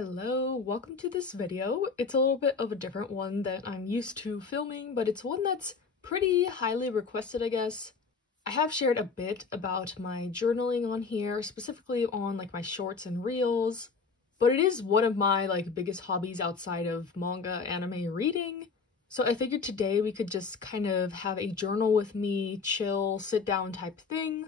Hello, welcome to this video. It's a little bit of a different one that I'm used to filming, but it's one that's pretty highly requested, I guess. I have shared a bit about my journaling on here, specifically on like my shorts and reels, but it is one of my biggest hobbies outside of manga anime reading. So I figured today we could just kind of have a journal with me, chill, sit down type thing.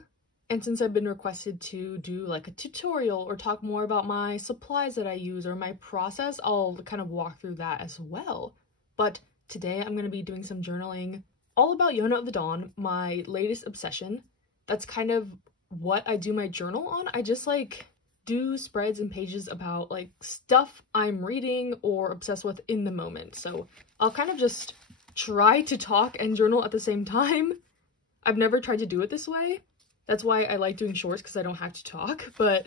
And since I've been requested to do like a tutorial or talk more about my supplies that I use or my process, I'll kind of walk through that as well. But today I'm going to be doing some journaling all about Yona of the Dawn, my latest obsession. That's kind of what I do my journal on. I just do spreads and pages about stuff I'm reading or obsessed with in the moment. So I'll kind of just try to talk and journal at the same time. I've never tried to do it this way. That's why I like doing shorts, because I don't have to talk, but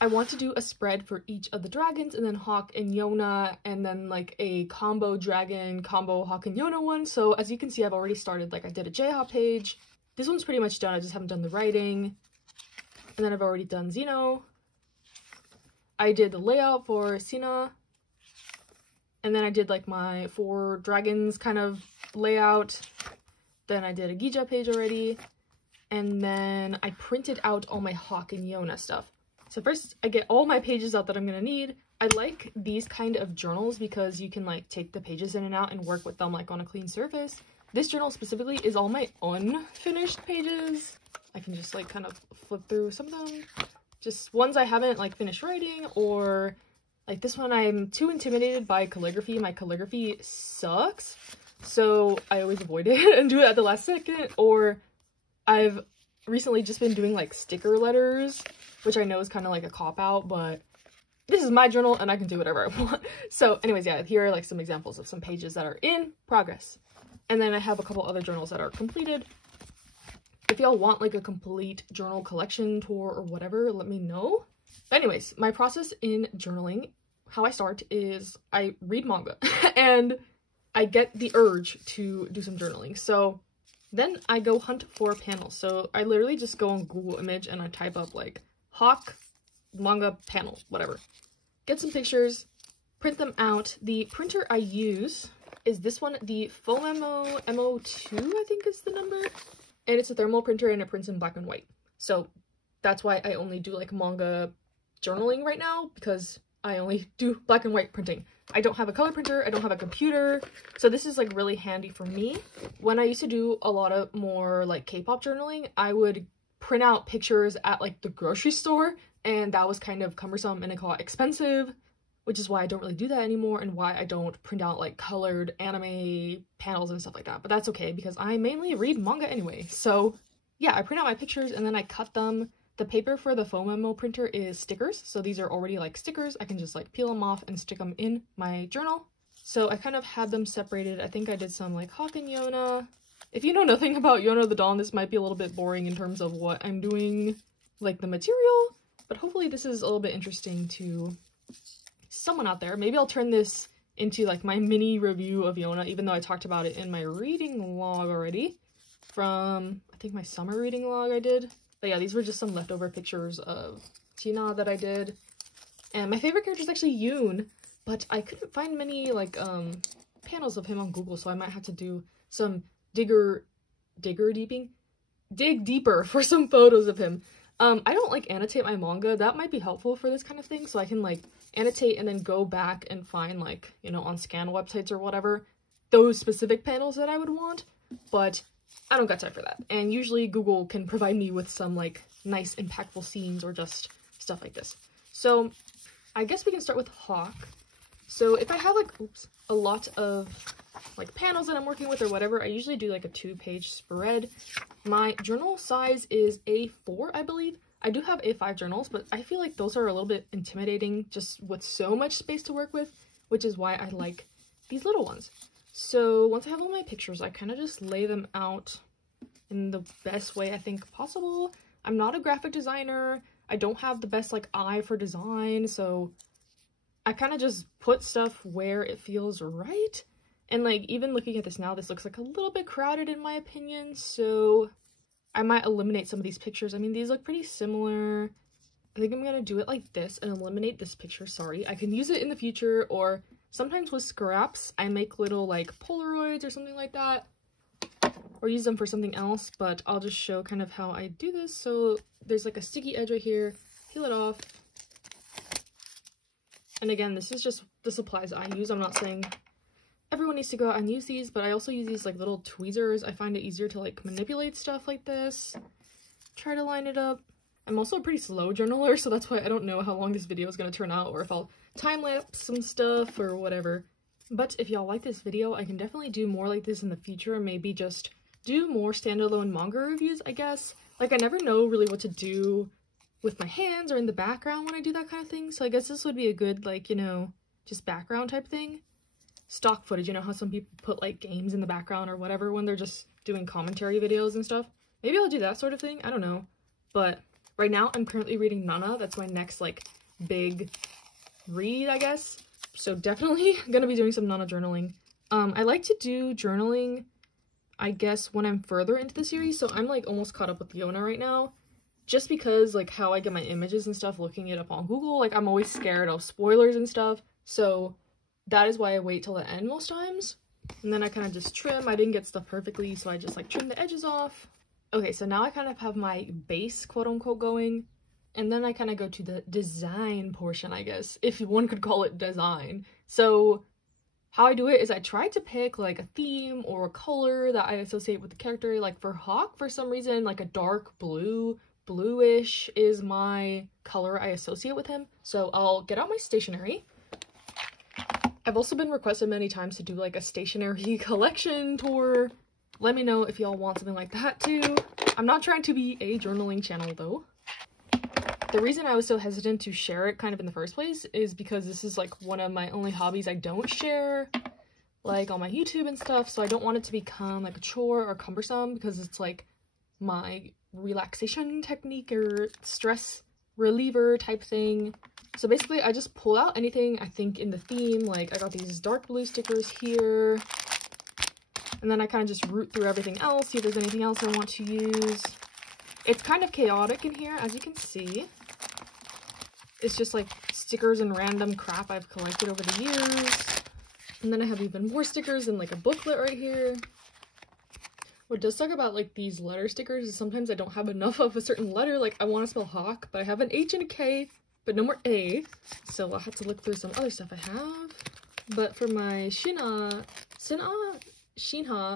I want to do a spread for each of the dragons, and then Hawk and Yona, and then a combo dragon, combo Hawk and Yona one. So as you can see, I've already started, I did a J-Hop page. This one's pretty much done, I just haven't done the writing. And then I've already done Zeno. I did the layout for Sina. And then I did my 4 dragons kind of layout. Then I did a Gija page already. And then I printed out all my Hawk and Yona stuff. So first I get all my pages out that I'm gonna need. I like these kind of journals because you can take the pages in and out and work with them on a clean surface. This journal specifically is all my unfinished pages. I can just kind of flip through some of them. Just ones I haven't finished writing, or this one I'm too intimidated by calligraphy. My calligraphy sucks. So I always avoid it and do it at the last second, or I've recently just been doing sticker letters, which I know is kind of a cop-out, but this is my journal and I can do whatever I want. So anyways, yeah, here are some examples of some pages that are in progress. And then I have a couple other journals that are completed. If y'all want a complete journal collection tour or whatever, let me know. But anyways, my process in journaling, how I start is I read manga and I get the urge to do some journaling. So then I go hunt for panels. So I literally just go on Google Image and I type up Hawk manga panel, whatever. Get some pictures, print them out. The printer I use is this one, the Foamemo MO2, I think is the number. And it's a thermal printer and it prints in black and white. So that's why I only do manga journaling right now, because I only do black and white printing. I don't have a color printer, I don't have a computer, so this is really handy for me. When I used to do a lot of more K-pop journaling, I would print out pictures at the grocery store, and that was kind of cumbersome and it got expensive, which is why I don't really do that anymore and why I don't print out colored anime panels and stuff like that. But that's okay because I mainly read manga anyway. So yeah, I print out my pictures and then I cut them. The paper for the Foamemo printer is stickers, so these are already stickers. I can just peel them off and stick them in my journal. So I kind of had them separated. I think I did some Hawk and Yona. If you know nothing about Yona of the Dawn, this might be a little bit boring in terms of what I'm doing, the material, but hopefully this is a little bit interesting to someone out there. Maybe I'll turn this into my mini review of Yona, even though I talked about it in my reading log already from, I think, my summer reading log I did. But yeah, these were just some leftover pictures of Tina that I did. And my favorite character is actually Yoon, but I couldn't find many panels of him on Google, so I might have to do some dig deeper for some photos of him. I don't annotate my manga. That might be helpful for this kind of thing, so I can annotate and then go back and find on scan websites or whatever those specific panels that I would want. But I don't got time for that, and usually Google can provide me with some nice impactful scenes or just stuff like this. So I guess we can start with Hawk. So if I have a lot of panels that I'm working with or whatever, I usually do a 2-page spread. My journal size is A4, I believe. I do have A5 journals, but I feel those are a little bit intimidating just with so much space to work with, which is why I like these little ones. So once I have all my pictures, I kind of just lay them out in the best way I think possible. I'm not a graphic designer. I don't have the best eye for design, so I kind of just put stuff where it feels right. And even looking at this now, this looks a little bit crowded in my opinion, so I might eliminate some of these pictures. I mean, these look pretty similar. I think I'm gonna do it like this and eliminate this picture. Sorry, I can use it in the future, or sometimes with scraps I make little like Polaroids or something like that, or use them for something else, but I'll just show kind of how I do this. So there's like a sticky edge right here, peel it off. And again, this is just the supplies I use. I'm not saying everyone needs to go out and use these, but I also use these like little tweezers. I find it easier to like manipulate stuff like this. Try to line it up. I'm also a pretty slow journaler, so that's why I don't know how long this video is going to turn out, or if I'll time-lapse some stuff or whatever. But if y'all like this video, I can definitely do more like this in the future, maybe just do more standalone manga reviews, I guess. Like, I never know really what to do with my hands or in the background when I do that kind of thing, so I guess this would be a good, like, you know, just background type thing. Stock footage, you know how some people put, like, games in the background or whatever when they're just doing commentary videos and stuff? Maybe I'll do that sort of thing, I don't know. But right now, I'm currently reading Nana. That's my next, like, big read, I guess. So definitely gonna be doing some Nana journaling. I like to do journaling, I guess, when I'm further into the series. So I'm, like, almost caught up with Yona right now. Just because, like, how I get my images and stuff, looking it up on Google, like, I'm always scared of spoilers and stuff. So that is why I wait till the end most times. And then I kind of just trim. I didn't get stuff perfectly, so I just, like, trim the edges off. Okay, so now I kind of have my base, quote-unquote, going, and then I kind of go to the design portion, I guess, if one could call it design. So how I do it is I try to pick, like, a theme or a color that I associate with the character. Like, for Hawk, for some reason, like, a dark blue, bluish is my color I associate with him. So I'll get out my stationery. I've also been requested many times to do, like, a stationery collection tour. Let me know if y'all want something like that too. I'm not trying to be a journaling channel though. The reason I was so hesitant to share it kind of in the first place is because this is like one of my only hobbies I don't share, like on my YouTube and stuff, so I don't want it to become like a chore or cumbersome, because it's like my relaxation technique or stress reliever type thing. So basically I just pull out anything I think in the theme. Like, I got these dark blue stickers here. And then I kind of just root through everything else, see if there's anything else I want to use. It's kind of chaotic in here, as you can see. It's just like stickers and random crap I've collected over the years. And then I have even more stickers and like a booklet right here. What does suck about like these letter stickers is sometimes I don't have enough of a certain letter. Like, I want to spell Hawk, but I have an H and a K, but no more A. So I'll have to look through some other stuff I have. But for my Shinha,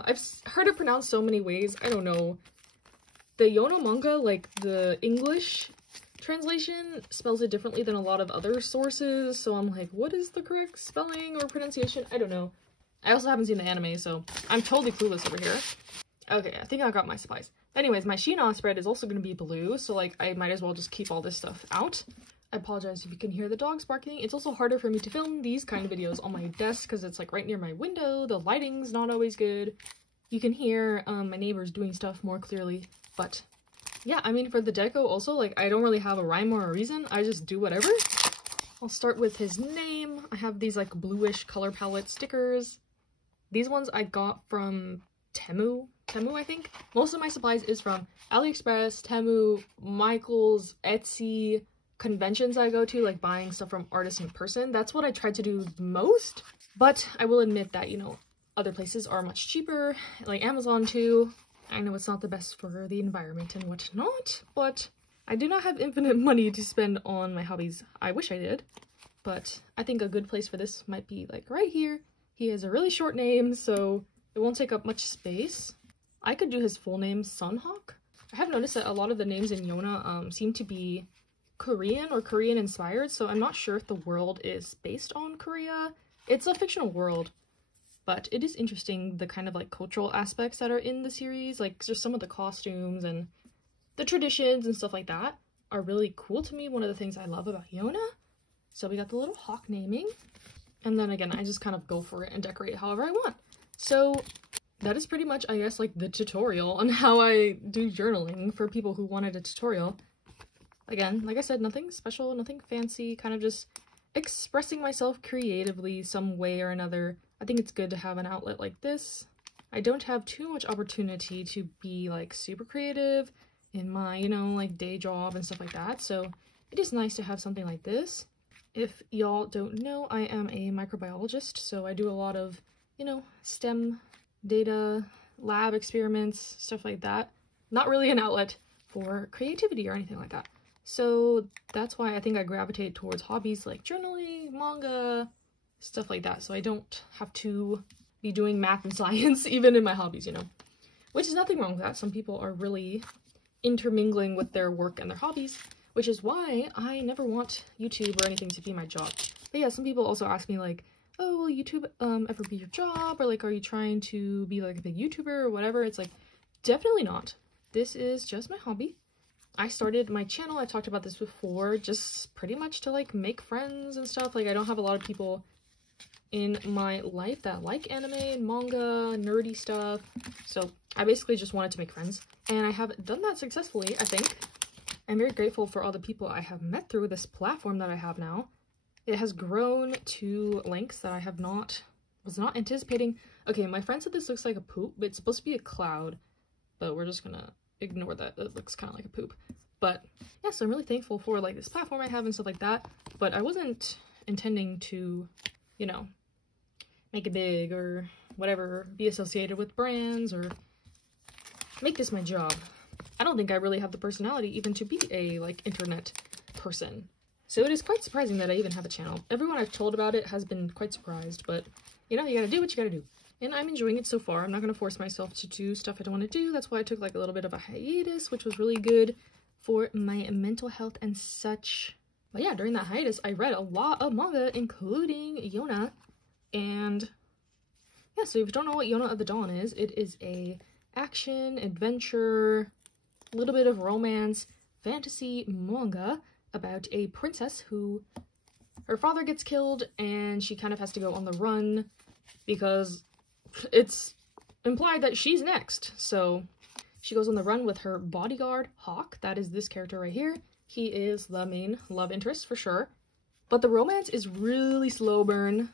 I've heard it pronounced so many ways, I don't know. The Yona manga, like the English translation, spells it differently than a lot of other sources, so I'm like, what is the correct spelling or pronunciation? I don't know. I also haven't seen the anime, so I'm totally clueless over here. Okay, I think I got my supplies. Anyways, my Shinha spread is also going to be blue, so like I might as well just keep all this stuff out. I apologize if you can hear the dogs barking. It's also harder for me to film these kind of videos on my desk because it's like right near my window. The lighting's not always good. You can hear my neighbors doing stuff more clearly. But yeah, I mean, for the deco also, like, I don't really have a rhyme or a reason. I just do whatever. I'll start with his name. I have these like bluish color palette stickers. These ones I got from Temu, I think. Most of my supplies is from AliExpress, Temu, Michaels, Etsy, conventions I go to, like buying stuff from artists in person. That's what I try to do most, but I will admit that, you know, other places are much cheaper, like Amazon too. I know it's not the best for the environment and whatnot, but I do not have infinite money to spend on my hobbies. I wish I did, but I think a good place for this might be like right here. He has a really short name, so it won't take up much space. I could do his full name, Sunhawk. I have noticed that a lot of the names in Yona seem to be Korean or Korean inspired, so I'm not sure if the world is based on Korea. It's a fictional world, but it is interesting the kind of like cultural aspects that are in the series. Like, just some of the costumes and the traditions and stuff like that are really cool to me. One of the things I love about Yona. So we got the little hawk naming, and then again I just kind of go for it and decorate however I want. So that is pretty much, I guess, like the tutorial on how I do journaling for people who wanted a tutorial. Again, like I said, nothing special, nothing fancy, kind of just expressing myself creatively some way or another. I think it's good to have an outlet like this. I don't have too much opportunity to be like super creative in my, you know, like day job and stuff like that. So it is nice to have something like this. If y'all don't know, I am a microbiologist, so I do a lot of, you know, STEM data, lab experiments, stuff like that. Not really an outlet for creativity or anything like that. So that's why I think I gravitate towards hobbies like journaling, manga, stuff like that. So I don't have to be doing math and science even in my hobbies, you know. Which is nothing wrong with that. Some people are really intermingling with their work and their hobbies, which is why I never want YouTube or anything to be my job. But yeah, some people also ask me like, oh, will YouTube ever be your job? Or like, are you trying to be like a big YouTuber or whatever? It's like, definitely not. This is just my hobby. I started my channel, I talked about this before, just pretty much to like make friends and stuff. Like, I don't have a lot of people in my life that like anime and manga, nerdy stuff. So I basically just wanted to make friends. And I have done that successfully, I think. I'm very grateful for all the people I have met through this platform that I have now. It has grown to lengths that I was not anticipating. Okay, my friend said this looks like a poop, but it's supposed to be a cloud. But we're just gonna ignore that. It looks kind of like a poop. But yeah, so I'm really thankful for like this platform I have and stuff like that. But I wasn't intending to, you know, make it big or whatever, be associated with brands or make this my job. I don't think I really have the personality even to be a like internet person. So it is quite surprising that I even have a channel. Everyone I've told about it has been quite surprised, but you know, you gotta do what you gotta do. And I'm enjoying it so far. I'm not gonna force myself to do stuff I don't want to do. That's why I took like a little bit of a hiatus, which was really good for my mental health and such. But yeah, during that hiatus, I read a lot of manga, including Yona. And yeah, so if you don't know what Yona of the Dawn is, it is a action, adventure, a little bit of romance, fantasy manga about a princess who, her father gets killed and she kind of has to go on the run because it's implied that she's next. So she goes on the run with her bodyguard, Hawk. That is this character right here. He is the main love interest for sure. But the romance is really slow burn.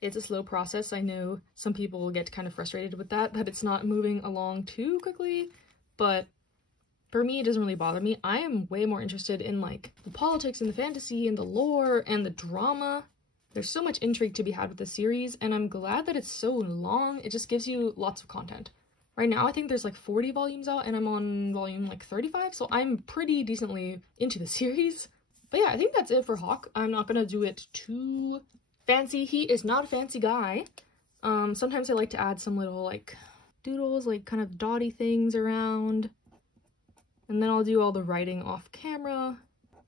It's a slow process. I know some people get kind of frustrated with that it's not moving along too quickly, but for me, it doesn't really bother me. I am way more interested in like the politics and the fantasy and the lore and the drama. There's so much intrigue to be had with the series, and I'm glad that it's so long. It just gives you lots of content. Right now, I think there's like 40 volumes out, and I'm on volume like 35, so I'm pretty decently into the series. But yeah, I think that's it for Hawk. I'm not gonna do it too fancy. He is not a fancy guy. Sometimes I like to add some little like doodles, like kind of dotty things around. And then I'll do all the writing off camera.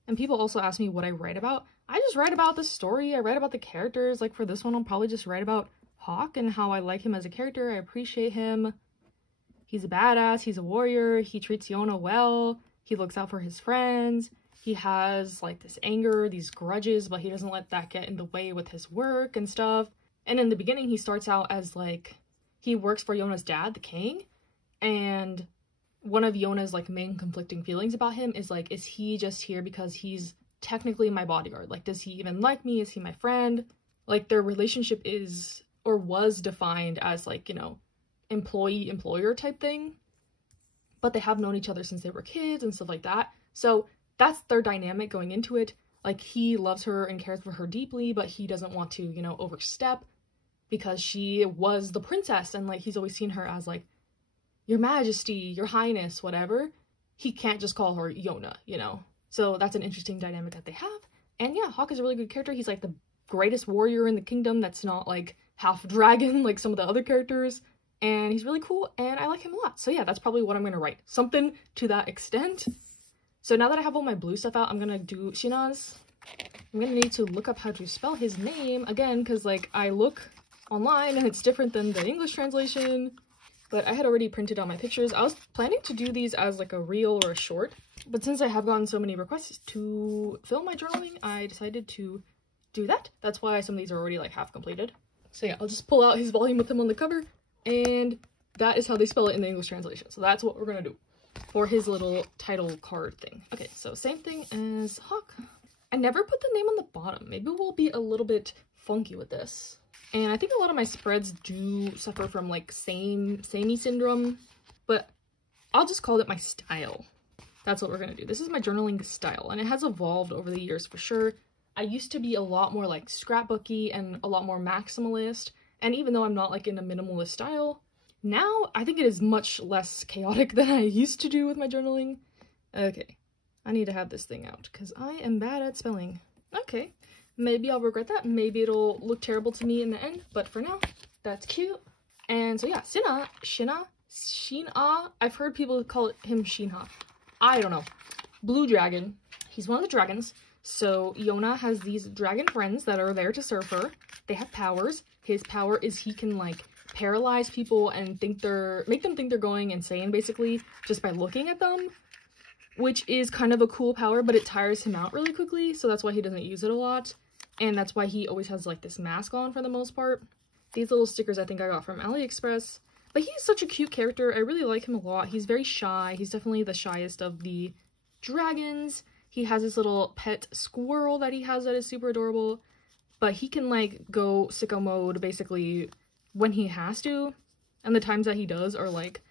And people also ask me what I write about. I just write about the story. I write about the characters. Like for this one, I'll probably just write about Hawk and how I like him as a character. I appreciate him. He's a badass. He's a warrior. He treats Yona well. He looks out for his friends. He has like this anger, these grudges, but he doesn't let that get in the way with his work and stuff. And in the beginning, he starts out as like, he works for Yona's dad, the king. And one of Yona's like main conflicting feelings about him is like, is he just here because he's technically my bodyguard? Like, does he even like me? Is he my friend? Like, their relationship is or was defined as like, you know, employee-employer type thing. But they have known each other since they were kids and stuff like that. So that's their dynamic going into it. Like, he loves her and cares for her deeply, but he doesn't want to, you know, overstep because she was the princess and like he's always seen her as like, Your Majesty, Your Highness, whatever. He can't just call her Yona, you know? So that's an interesting dynamic that they have. And yeah, Hawk is a really good character. He's like the greatest warrior in the kingdom that's not like half dragon like some of the other characters. And he's really cool and I like him a lot. So yeah, that's probably what I'm gonna write. Something to that extent. So now that I have all my blue stuff out, I'm gonna do Shinaz. I'm gonna need to look up how to spell his name again, because like I look online and it's different than the English translation. But I had already printed out my pictures. I was planning to do these as like a reel or a short, but since I have gotten so many requests to film my journaling, I decided to do that. That's why some of these are already like half completed. So yeah, I'll just pull out his volume with him on the cover, and that is how they spell it in the English translation. So that's what we're gonna do for his little title card thing. Okay, so same thing as Hawk. I never put the name on the bottom. Maybe we'll be a little bit funky with this. And I think a lot of my spreads do suffer from like samey syndrome, but I'll just call it my style. That's what we're gonna do. This is my journaling style, and it has evolved over the years for sure. I used to be a lot more like scrapbooky and a lot more maximalist, and even though I'm not like in a minimalist style, now I think it is much less chaotic than I used to do with my journaling. Okay, I need to have this thing out because I am bad at spelling. Okay, maybe I'll regret that. Maybe it'll look terrible to me in the end, but for now, that's cute. And so yeah, Shinha, I've heard people call him Shinha. I don't know. Blue dragon. He's one of the dragons. So Yona has these dragon friends that are there to serve her. They have powers. His power is he can like paralyze people and make them think they're going insane basically just by looking at them, which is kind of a cool power, but it tires him out really quickly, so that's why he doesn't use it a lot. And that's why he always has like this mask on for the most part. These little stickers I think I got from AliExpress. But he's such a cute character. I really like him a lot. He's very shy. He's definitely the shyest of the dragons. He has this little pet squirrel that he has that is super adorable. But he can like go sicko mode basically when he has to. And the times that he does are like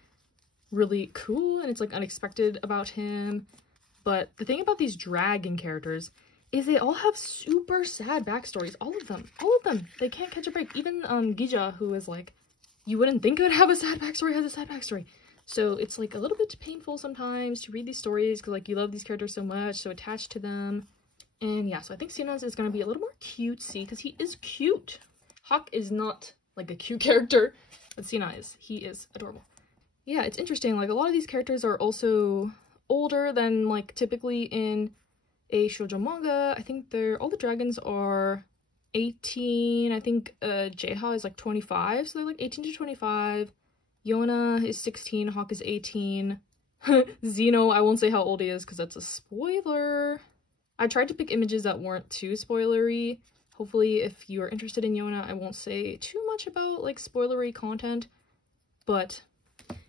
really cool and it's like unexpected about him. But the thing about these dragon characters is they all have super sad backstories. All of them. They can't catch a break. Even Gija, who is like, you wouldn't think it would have a sad backstory, has a sad backstory. So it's like a little bit painful sometimes to read these stories because like you love these characters so much, so attached to them. And yeah, so I think Sina's is going to be a little more cutesy because he is cute. Hawk is not like a cute character, but Sina is. He is adorable. Yeah, it's interesting. Like a lot of these characters are also older than like typically in a shoujo manga. I think all the dragons are 18. I think Jeha is like 25, so they're like 18 to 25. Yona is 16, Hawk is 18. Zeno, I won't say how old he is because that's a spoiler. I tried to pick images that weren't too spoilery. Hopefully if you are interested in Yona, I won't say too much about like spoilery content. But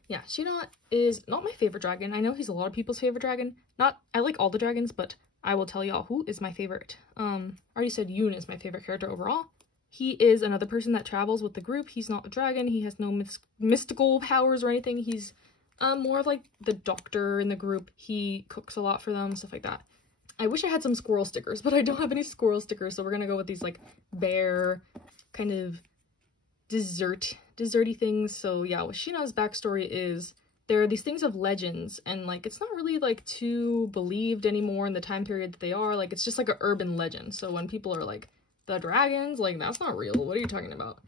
yeah, Shina is not my favorite dragon. I know he's a lot of people's favorite dragon. I like all the dragons, but I will tell y'all who is my favorite. I already said Yoon is my favorite character overall. He is another person that travels with the group. He's not a dragon. He has no mystical powers or anything. He's more of like the doctor in the group. He cooks a lot for them, stuff like that. I wish I had some squirrel stickers, but I don't have any squirrel stickers, so we're gonna go with these like bear kind of desserty things. So yeah, what Shina's backstory is, there are these things of legends, and like it's not really like too believed anymore in the time period that they are. Like it's just like an urban legend. So when people are like, the dragons, like that's not real, what are you talking about?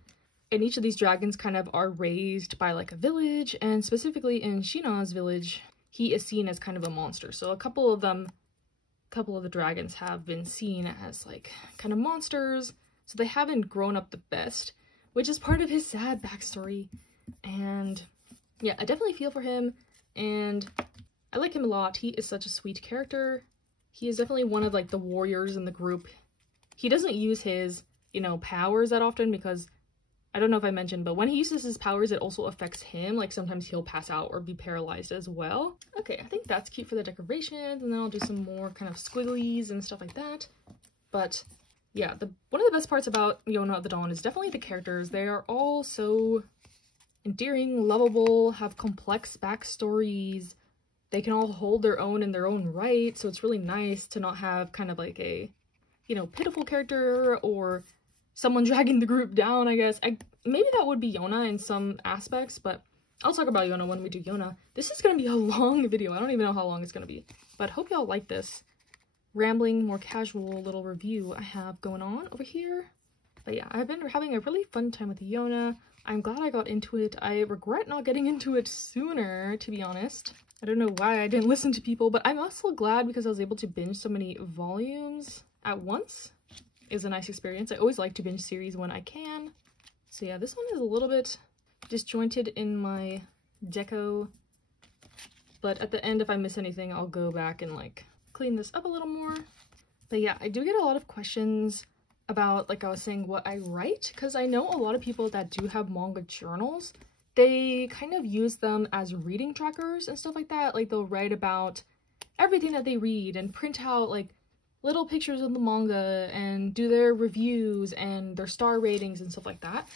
And each of these dragons kind of are raised by like a village, and specifically in Shina's village, he is seen as kind of a monster. So a couple of the dragons have been seen as like kind of monsters, so they haven't grown up the best, which is part of his sad backstory. And yeah, I definitely feel for him, and I like him a lot. He is such a sweet character. He is definitely one of like the warriors in the group. He doesn't use his, you know, powers that often because, I don't know if I mentioned, but when he uses his powers, it also affects him. Like sometimes he'll pass out or be paralyzed as well. Okay, I think that's cute for the decorations, and then I'll do some more kind of squigglies and stuff like that. But yeah, one of the best parts about Yona of the Dawn is definitely the characters. They are all so endearing, lovable, have complex backstories. They can all hold their own in their own right, so it's really nice to not have kind of like a, you know, pitiful character or someone dragging the group down, I guess. Maybe that would be Yona in some aspects, but I'll talk about Yona when we do Yona. This is gonna be a long video. I don't even know how long it's gonna be, but hope y'all like this rambling, more casual little review I have going on over here. But yeah, I've been having a really fun time with Yona. I'm glad I got into it. I regret not getting into it sooner, to be honest. I don't know why I didn't listen to people, but I'm also glad because I was able to binge so many volumes at once. Is a nice experience. I always like to binge series when I can. So yeah, this one is a little bit disjointed in my deco, but at the end, if I miss anything, I'll go back and like clean this up a little more. But yeah, I do get a lot of questions about, like I was saying, what I write, because I know a lot of people that do have manga journals, they kind of use them as reading trackers and stuff like that. Like they'll write about everything that they read and print out like little pictures of the manga and do their reviews and their star ratings and stuff like that.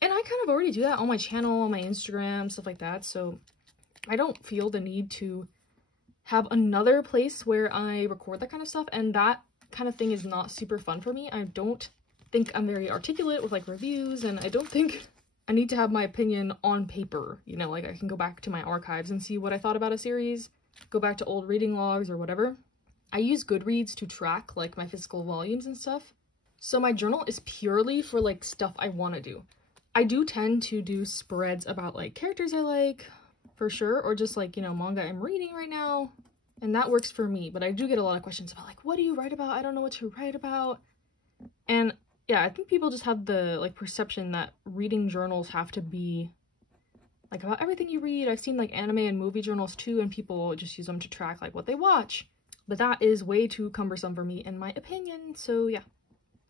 And I kind of already do that on my channel, on my Instagram, stuff like that. So I don't feel the need to have another place where I record that kind of stuff, and that kind of thing is not super fun for me. I don't think I'm very articulate with like reviews, and I don't think I need to have my opinion on paper, you know, like I can go back to my archives and see what I thought about a series, go back to old reading logs or whatever. I use Goodreads to track like my physical volumes and stuff. So my journal is purely for like stuff I want to do. I do tend to do spreads about like characters I like, for sure, or just like, you know, manga I'm reading right now, and that works for me. But I do get a lot of questions about like, what do you write about? I don't know what to write about. And yeah, I think people just have the like perception that reading journals have to be like about everything you read. I've seen like anime and movie journals too, and people just use them to track like what they watch, but that is way too cumbersome for me in my opinion. So yeah,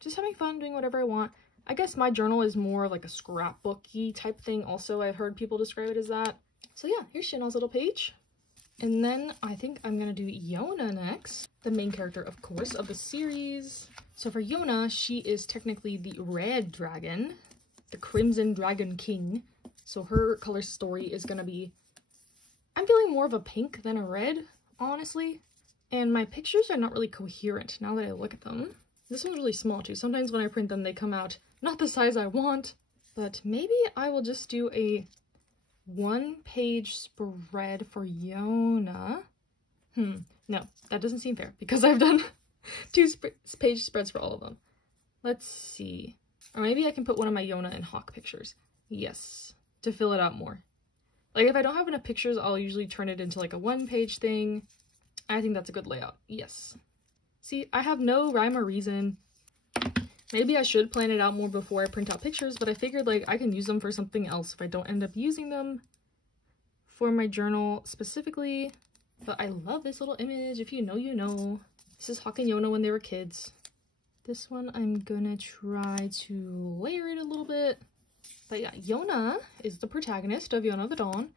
just having fun doing whatever I want. I guess my journal is more like a scrapbooky type thing also. I've heard people describe it as that. So yeah, here's Shina's little page. And then I think I'm gonna do Yona next, the main character, of course, of the series. So for Yona, she is technically the red dragon, the Crimson Dragon King. So her color story is gonna be, I'm feeling more of a pink than a red, honestly. And my pictures are not really coherent now that I look at them. This one's really small too. Sometimes when I print them, they come out not the size I want, but maybe I will just do a one-page spread for Yona. No, that doesn't seem fair because I've done two-page spreads for all of them. Let's see. Or maybe I can put one of my Yona and Hawk pictures. Yes, to fill it out more. Like if I don't have enough pictures, I'll usually turn it into like a one-page thing. I think that's a good layout. Yes. See, I have no rhyme or reason. Maybe I should plan it out more before I print out pictures, but I figured like I can use them for something else if I don't end up using them for my journal specifically. But I love this little image. If you know, you know. This is Hawk and Yona when they were kids. This one I'm gonna try to layer it a little bit. But yeah, Yona is the protagonist of Yona of the Dawn.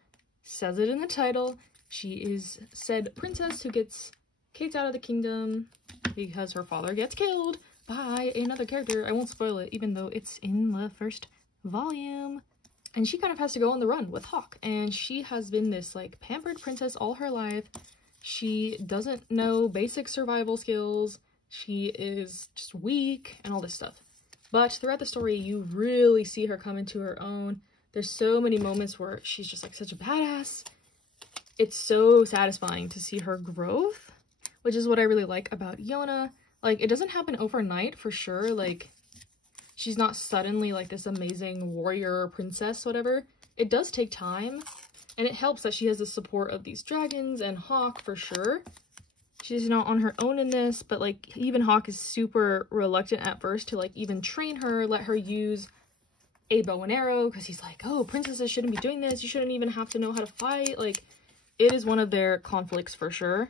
Says it in the title. She is said princess who gets kicked out of the kingdom because her father gets killed by another character. I won't spoil it, even though it's in the first volume. And she kind of has to go on the run with Hawk. And she has been this like pampered princess all her life. She doesn't know basic survival skills. She is just weak and all this stuff. But throughout the story, you really see her come into her own. There's so many moments where she's just like such a badass. It's so satisfying to see her growth, which is what I really like about Yona. Like, it doesn't happen overnight for sure. Like, she's not suddenly like this amazing warrior princess, whatever. It does take time, and it helps that she has the support of these dragons and Hawk for sure. She's not on her own in this, but like even Hawk is super reluctant at first to like even train her, let her use a bow and arrow, because he's like, oh, princesses shouldn't be doing this. You shouldn't even have to know how to fight. Like, it is one of their conflicts for sure.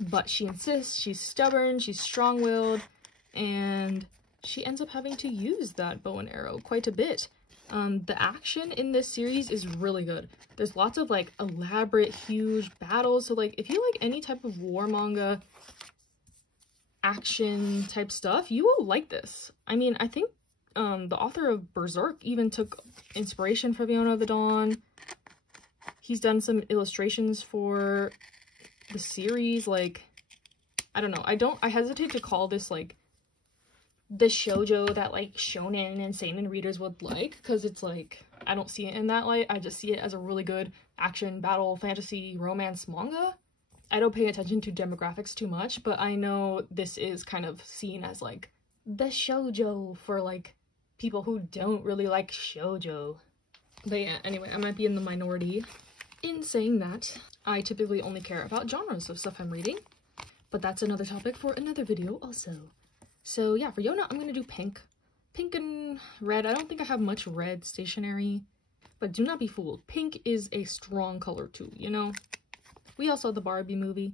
But she insists, she's stubborn, she's strong-willed, and she ends up having to use that bow and arrow quite a bit. The action in this series is really good. There's lots of like elaborate, huge battles. So like if you like any type of war manga action type stuff, you will like this. I mean, I think the author of Berserk even took inspiration from Yona of the Dawn. He's done some illustrations for the series. Like, I don't know. I hesitate to call this like the shoujo that like shonen and seinen readers would like, because it's like, I don't see it in that light. I just see it as a really good action, battle, fantasy, romance manga. I don't pay attention to demographics too much, but I know this is kind of seen as like the shoujo for like people who don't really like shoujo. But yeah, anyway, I might be in the minority in saying that. I typically only care about genres of stuff I'm reading, but that's another topic for another video also. So yeah, for Yona, I'm gonna do pink. Pink and red. I don't think I have much red stationery, but do not be fooled. Pink is a strong color too, you know? We all saw the Barbie movie.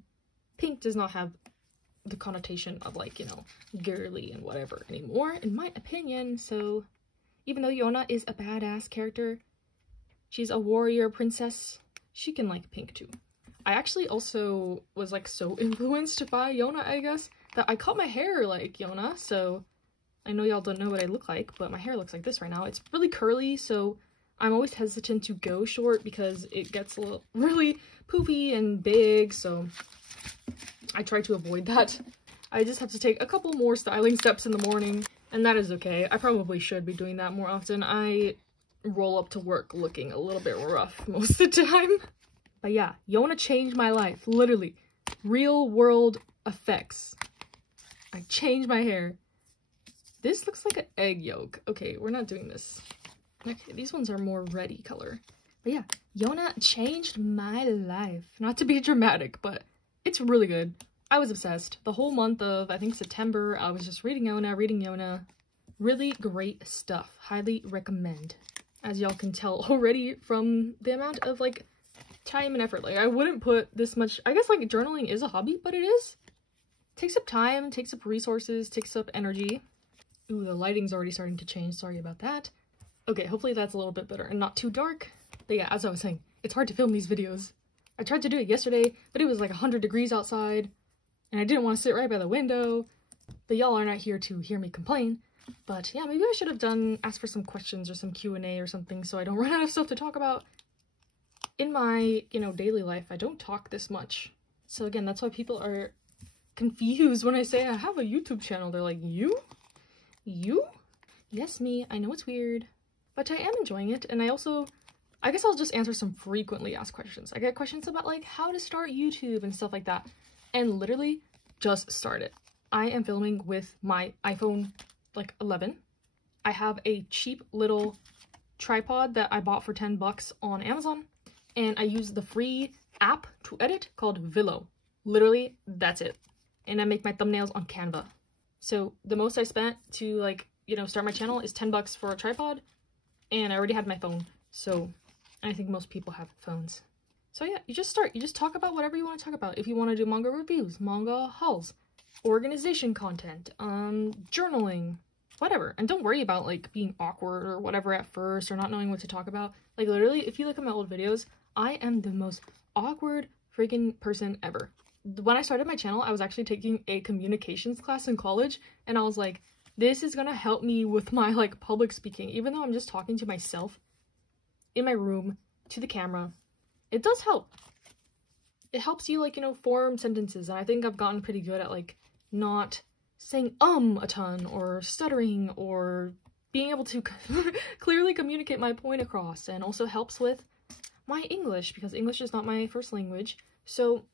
Pink does not have the connotation of like, you know, girly and whatever anymore, in my opinion. So even though Yona is a badass character, she's a warrior princess, she can like pink too. I actually also was like so influenced by Yona, I guess, that I cut my hair like Yona. So I know y'all don't know what I look like, but my hair looks like this right now. It's really curly, so I'm always hesitant to go short because it gets a little really poofy and big, so I try to avoid that. I just have to take a couple more styling steps in the morning, and that is okay. I probably should be doing that more often. I roll up to work looking a little bit rough most of the time. But yeah, Yona changed my life, literally. Real world effects. I changed my hair. This looks like an egg yolk. Okay, we're not doing this. Okay, these ones are more reddy color. But yeah, Yona changed my life. Not to be dramatic, but it's really good. I was obsessed. The whole month of, I think, September, I was just reading Yona. Really great stuff. Highly recommend. As y'all can tell already from the amount of, like, time and effort. Like, I wouldn't put this much... I guess, like, journaling is a hobby, but it is. Takes up time, takes up resources, takes up energy. Ooh, the lighting's already starting to change. Sorry about that. Okay, hopefully that's a little bit better and not too dark. But yeah, as I was saying, it's hard to film these videos. I tried to do it yesterday, but it was like 100 degrees outside. And I didn't want to sit right by the window, but y'all are not here to hear me complain. But yeah, maybe I should have asked for some questions or some Q&A or something so I don't run out of stuff to talk about. In my, you know, daily life, I don't talk this much. So again, that's why people are confused when I say I have a YouTube channel. They're like, you? You? Yes, me. I know it's weird, but I am enjoying it. And I guess I'll just answer some frequently asked questions. I get questions about like how to start YouTube and stuff like that. And literally just started. I am filming with my iPhone like 11. I have a cheap little tripod that I bought for 10 bucks on Amazon, and I use the free app to edit called Vilo. Literally, that's it. And I make my thumbnails on Canva. So the most I spent to, like, you know, start my channel is 10 bucks for a tripod, and I already had my phone. So I think most people have phones. So yeah, you just start. You just talk about whatever you want to talk about. If you want to do manga reviews, manga hauls, organization content, journaling, whatever. And don't worry about like being awkward or whatever at first or not knowing what to talk about. Like literally, if you look at my old videos, I am the most awkward freaking person ever. When I started my channel, I was actually taking a communications class in college, and I was like, this is gonna help me with my like public speaking, even though I'm just talking to myself in my room to the camera. It does help. It helps you, like, you know, form sentences, and I think I've gotten pretty good at, like, not saying a ton, or stuttering, or being able to clearly communicate my point across, and also helps with my English, because English is not my first language, so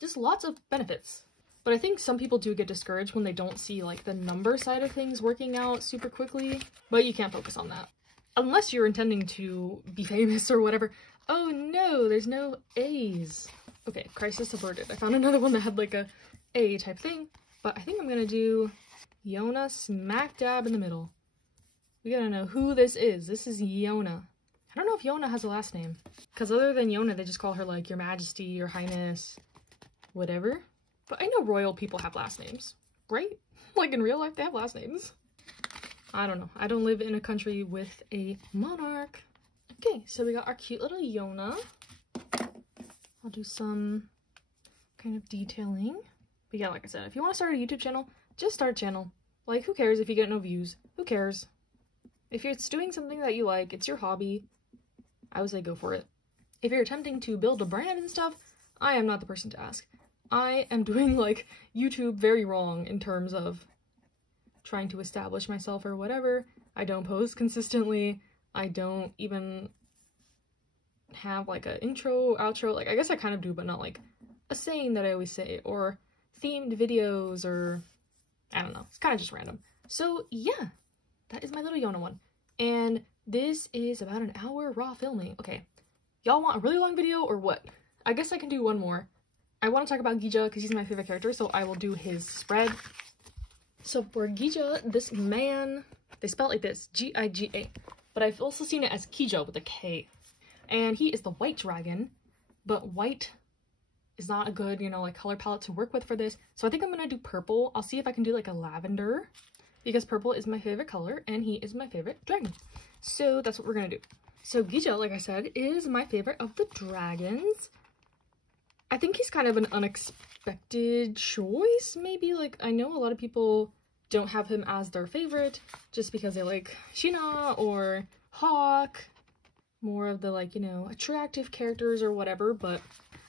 just lots of benefits. But I think some people do get discouraged when they don't see, like, the number side of things working out super quickly, but you can't focus on that. Unless you're intending to be famous or whatever. Oh no, there's no A's. Okay, crisis averted. I found another one that had like a A type thing, but I think I'm gonna do Yona smack dab in the middle. We gotta know who this is. This is Yona. I don't know if Yona has a last name, because other than Yona, they just call her like Your Majesty, Your Highness, whatever. But I know royal people have last names, right? Like in real life, they have last names. I don't know. I don't live in a country with a monarch. Okay, so we got our cute little Yona. I'll do some kind of detailing. But yeah, like I said, if you want to start a YouTube channel, just start a channel. Like, who cares if you get no views? Who cares? If it's doing something that you like, it's your hobby, I would say go for it. If you're attempting to build a brand and stuff, I am not the person to ask. I am doing, like, YouTube very wrong in terms of trying to establish myself or whatever. I don't post consistently. I don't even have like an intro, outro. Like, I guess I kind of do, but not like a saying that I always say, or themed videos, or I don't know. It's kind of just random. So yeah, that is my little Yona one. And this is about an hour raw filming. Okay, y'all want a really long video or what? I guess I can do one more. I want to talk about Gija because he's my favorite character, so I will do his spread. So for Gija, this man, they spell it like this, G-I-G-A. But I've also seen it as Kijo with a K. And he is the white dragon, but white is not a good, you know, like color palette to work with for this. So I think I'm gonna do purple. I'll see if I can do like a lavender, because purple is my favorite color and he is my favorite dragon. So that's what we're gonna do. So Gija, like I said, is my favorite of the dragons. I think he's kind of an unexpected choice, maybe. Like, I know a lot of people don't have him as their favorite just because they like Shina or Hawk, more of the, like, you know, attractive characters or whatever, but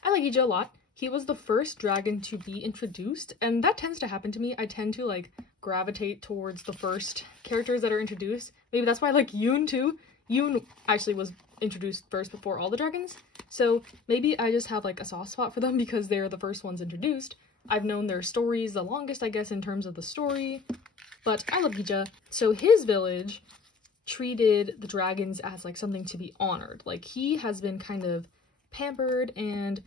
I like Gija a lot. He was the first dragon to be introduced, and that tends to happen to me. I tend to, like, gravitate towards the first characters that are introduced. Maybe that's why I like Yoon too. Yoon actually was introduced first before all the dragons, so maybe I just have, like, a soft spot for them because they're the first ones introduced. I've known their stories the longest, I guess, in terms of the story, but I love Gija. So his village treated the dragons as, like, something to be honored. Like, he has been kind of pampered and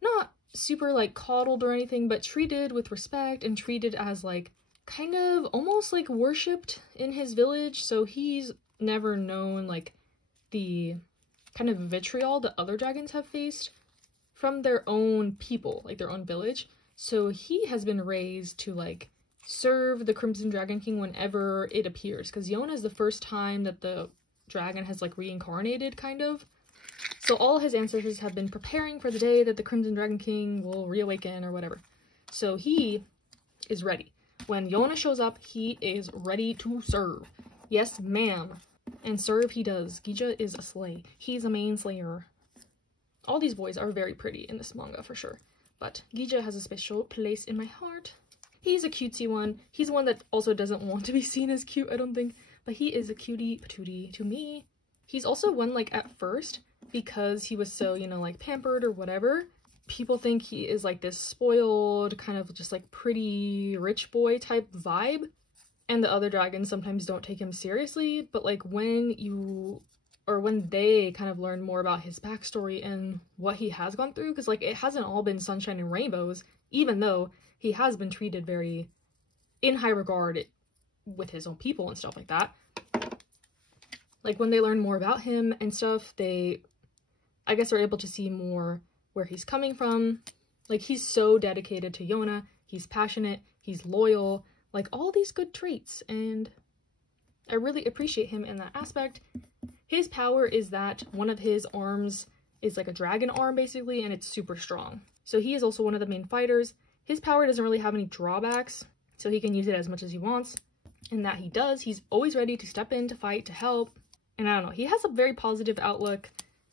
not super, like, coddled or anything, but treated with respect and treated as, like, kind of almost, like, worshipped in his village. So he's never known, like, the kind of vitriol that other dragons have faced from their own people, like their own village. So he has been raised to, like, serve the Crimson Dragon King whenever it appears, because Yona is the first time that the dragon has, like, reincarnated, kind of. So all his ancestors have been preparing for the day that the Crimson Dragon King will reawaken or whatever. So he is ready. When Yona shows up, he is ready to serve. Yes, ma'am. And serve he does. Gija is a slay. He's a main slayer. All these boys are very pretty in this manga for sure. But Gija has a special place in my heart. He's a cutesy one. He's one that also doesn't want to be seen as cute, I don't think. But he is a cutie patootie to me. He's also one, like, at first, because he was so, you know, like, pampered or whatever, people think he is, like, this spoiled, kind of just, like, pretty rich boy type vibe. And the other dragons sometimes don't take him seriously, but, like, when they kind of learn more about his backstory and what he has gone through, because, like, it hasn't all been sunshine and rainbows, even though he has been treated very in high regard with his own people and stuff like that. Like, when they learn more about him and stuff, they, I guess, are able to see more where he's coming from. Like, he's so dedicated to Yona, he's passionate, he's loyal, like, all these good traits, and I really appreciate him in that aspect. His power is that one of his arms is like a dragon arm, basically, and it's super strong. So he is also one of the main fighters. His power doesn't really have any drawbacks, so he can use it as much as he wants, and that he does. He's always ready to step in, to fight, to help, and I don't know, he has a very positive outlook.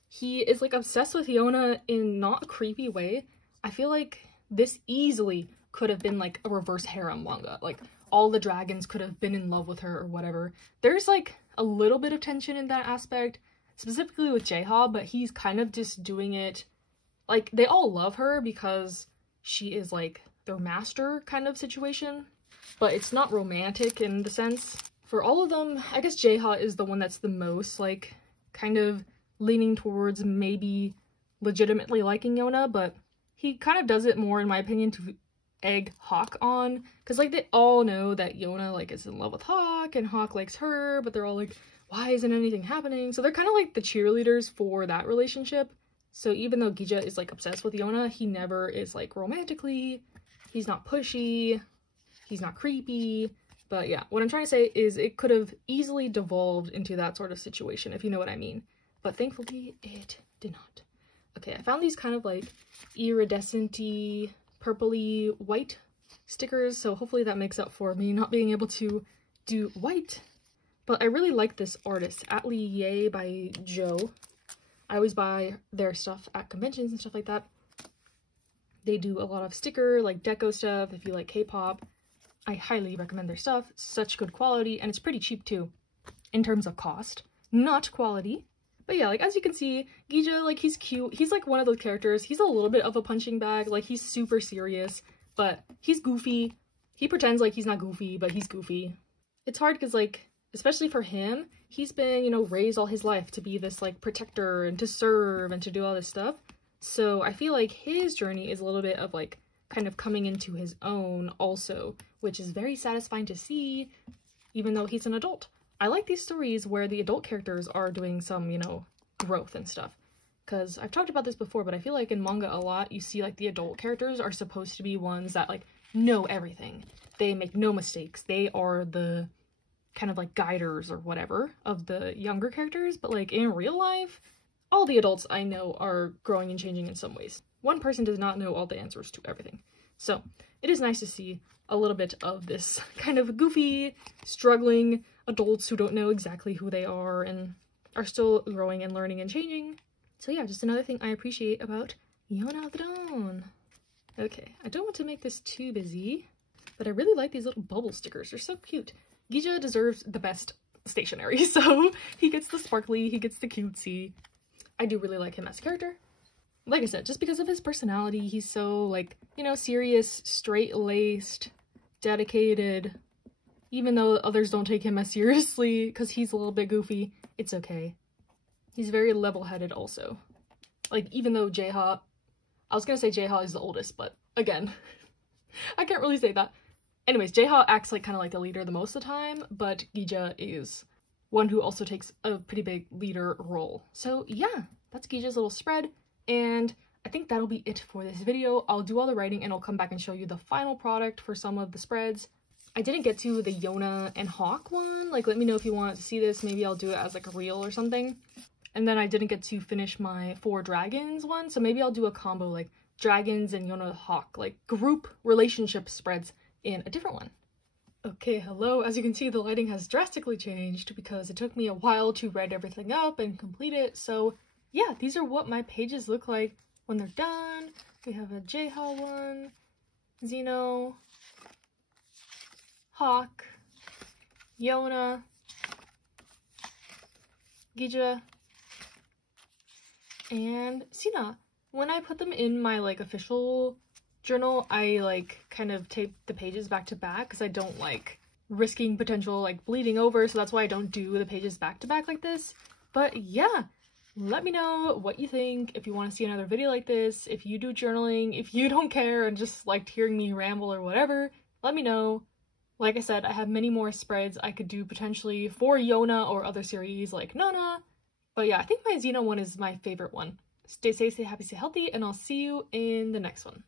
He is, like, obsessed with Yona in not a creepy way. I feel like this easily could have been, like, a reverse harem manga. Like, all the dragons could have been in love with her or whatever. There's, like, a little bit of tension in that aspect, specifically with Jaeha, but he's kind of just doing it, like, they all love her because she is, like, their master kind of situation, but it's not romantic in the sense. For all of them, I guess Jaeha is the one that's the most, like, kind of leaning towards maybe legitimately liking Yona, but he kind of does it more, in my opinion, to egg Hawk on, because, like, they all know that Yona, like, is in love with Hawk, and Hawk likes her, but they're all like, why isn't anything happening? So they're kind of like the cheerleaders for that relationship. So even though Gija is, like, obsessed with Yona, he never is, like, romantically, he's not pushy, he's not creepy. But yeah, what I'm trying to say is it could have easily devolved into that sort of situation, if you know what I mean. But thankfully, it did not. Okay, I found these kind of, like, iridescent-y, purpley white stickers, so hopefully that makes up for me not being able to do white. But I really like this artist, Atelier by Joe. I always buy their stuff at conventions and stuff like that. They do a lot of sticker, like, deco stuff. If you like K-pop, I highly recommend their stuff. Such good quality, and it's pretty cheap too, in terms of cost, not quality. But yeah, like, as you can see, Gija, like, he's cute. He's, like, one of those characters. He's a little bit of a punching bag. Like, he's super serious, but he's goofy. He pretends like he's not goofy, but he's goofy. It's hard because, like, especially for him, he's been, you know, raised all his life to be this, like, protector and to serve and to do all this stuff. So I feel like his journey is a little bit of, like, kind of coming into his own also, which is very satisfying to see, even though he's an adult. I like these stories where the adult characters are doing some, you know, growth and stuff. Because I've talked about this before, but I feel like in manga a lot, you see, like, the adult characters are supposed to be ones that, like, know everything. They make no mistakes. They are the kind of, like, guiders or whatever of the younger characters. But, like, in real life, all the adults I know are growing and changing in some ways. One person does not know all the answers to everything. So it is nice to see a little bit of this kind of goofy, struggling adults who don't know exactly who they are, and are still growing and learning and changing. So yeah, just another thing I appreciate about Yona. Okay, I don't want to make this too busy, but I really like these little bubble stickers. They're so cute. Gija deserves the best stationery, so he gets the sparkly, he gets the cutesy. I do really like him as a character. Like I said, just because of his personality, he's so, like, you know, serious, straight-laced, dedicated. Even though others don't take him as seriously, because he's a little bit goofy, it's okay. He's very level-headed also. Like, even though Jaeha, I was gonna say Jaeha is the oldest, but again, I can't really say that. Anyways, Jaeha acts like kind of like a leader the most of the time, but Gija is one who also takes a pretty big leader role. So yeah, that's Gija's little spread, and I think that'll be it for this video. I'll do all the writing and I'll come back and show you the final product for some of the spreads. I didn't get to the Yona and Hawk one. Like, let me know if you want to see this. Maybe I'll do it as like a reel or something. And then I didn't get to finish my 4 dragons one, so maybe I'll do a combo like dragons and Yona the Hawk, like group relationship spreads in a different one. Okay, hello. As you can see, the lighting has drastically changed because it took me a while to write everything up and complete it. So yeah, these are what my pages look like when they're done. We have a Jaeha one, Xeno, Hawk, Yona, Gija, and Sina. When I put them in my like official journal, I like kind of tape the pages back to back because I don't like risking potential like bleeding over, so that's why I don't do the pages back to back like this. But yeah, let me know what you think, if you want to see another video like this, if you do journaling, if you don't care and just liked hearing me ramble or whatever, let me know. Like I said, I have many more spreads I could do potentially for Yona or other series like Nana. But yeah, I think my Xeno one is my favorite one. Stay safe, stay happy, stay healthy, and I'll see you in the next one.